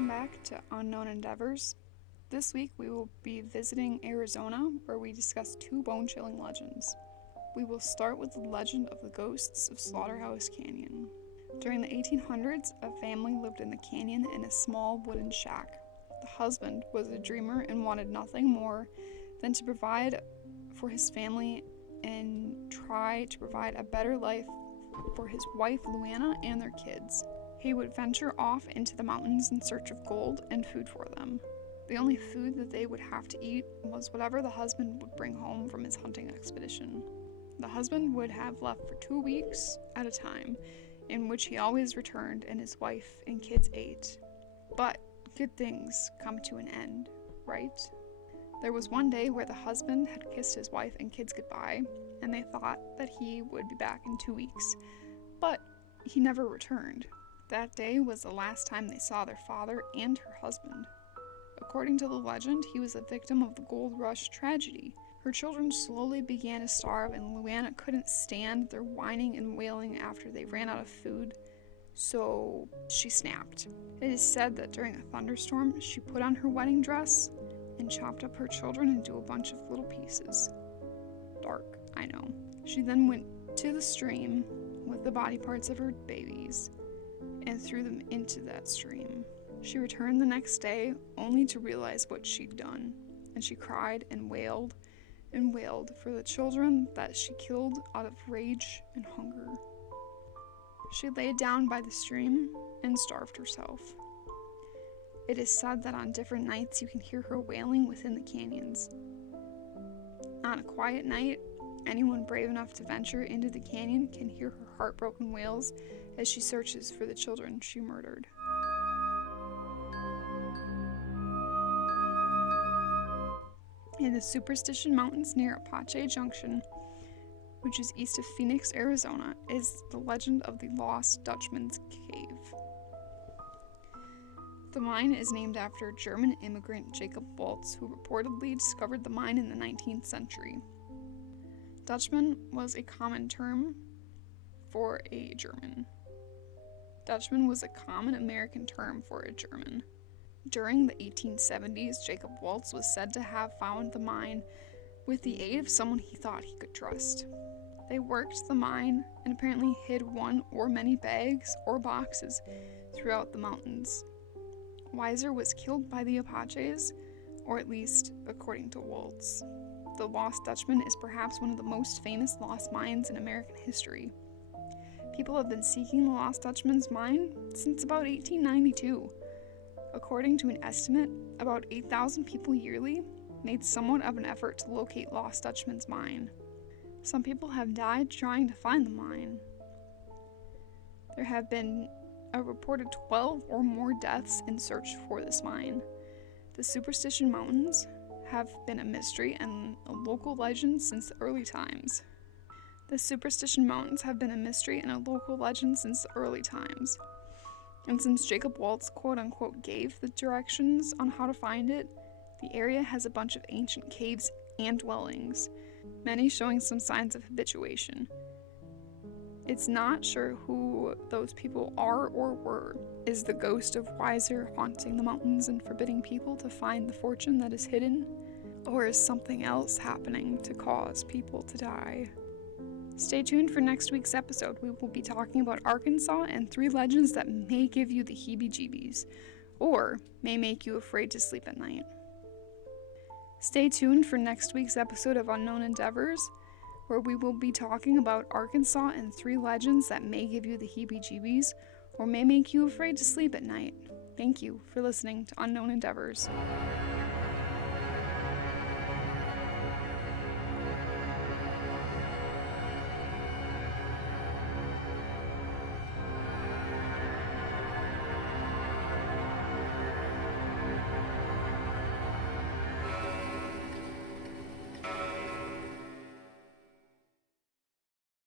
Welcome back to Unknown Endeavors. This week we will be visiting Arizona, where we discuss two bone-chilling legends. We will start with the legend of the ghosts of Slaughterhouse Canyon. During the 1800s, a family lived in the canyon in a small wooden shack. The husband was a dreamer and wanted nothing more than to provide for his family and try to provide a better life for his wife Luana and their kids. He would venture off into the mountains in search of gold and food for them. The only food that they would have to eat was whatever the husband would bring home from his hunting expedition. The husband would have left for 2 weeks at a time, in which he always returned and his wife and kids ate. But good things come to an end, right? There was one day where the husband had kissed his wife and kids goodbye, and they thought that he would be back in 2 weeks, but he never returned. That day was the last time they saw their father and her husband. According to the legend, he was a victim of the gold rush tragedy. Her children slowly began to starve, and Luana couldn't stand their whining and wailing after they ran out of food, so she snapped. It is said that during a thunderstorm, she put on her wedding dress and chopped up her children into a bunch of little pieces. Dark, I know. She then went to the stream with the body parts of her babies and threw them into that stream. She returned the next day only to realize what she'd done, and she cried and wailed for the children that she killed out of rage and hunger. She laid down by the stream and starved herself. It is said that on different nights you can hear her wailing within the canyons. On a quiet night, anyone brave enough to venture into the canyon can hear her heartbroken wails as she searches for the children she murdered. In the Superstition Mountains near Apache Junction, which is east of Phoenix, Arizona, is the legend of the Lost Dutchman's Cave. The mine is named after German immigrant Jacob Waltz, who reportedly discovered the mine in the 19th century. Dutchman was a common term for a German. Dutchman was a common American term for a German. During the 1870s, Jacob Waltz was said to have found the mine with the aid of someone he thought he could trust. They worked the mine and apparently hid one or many bags or boxes throughout the mountains. Weiser was killed by the Apaches, or at least according to Waltz. The Lost Dutchman is perhaps one of the most famous lost mines in American history. People have been seeking the Lost Dutchman's mine since about 1892. According to an estimate, about 8,000 people yearly made somewhat of an effort to locate Lost Dutchman's mine. Some people have died trying to find the mine. There have been a reported 12 or more deaths in search for this mine. The Superstition Mountains have been a mystery and a local legend since the early times. The Superstition Mountains have been a mystery and a local legend since the early times. And since Jacob Waltz quote-unquote gave the directions on how to find it, the area has a bunch of ancient caves and dwellings, many showing some signs of habituation. It's not sure who those people are or were. Is the ghost of Weiser haunting the mountains and forbidding people to find the fortune that is hidden? Or is something else happening to cause people to die? Stay tuned for next week's episode. We will be talking about Arkansas and 3 legends that may give you the heebie-jeebies, or may make you afraid to sleep at night. Stay tuned for next week's episode of Unknown Endeavors, where we will be talking about Arkansas and 3 legends that may give you the heebie-jeebies, or may make you afraid to sleep at night. Thank you for listening to Unknown Endeavors.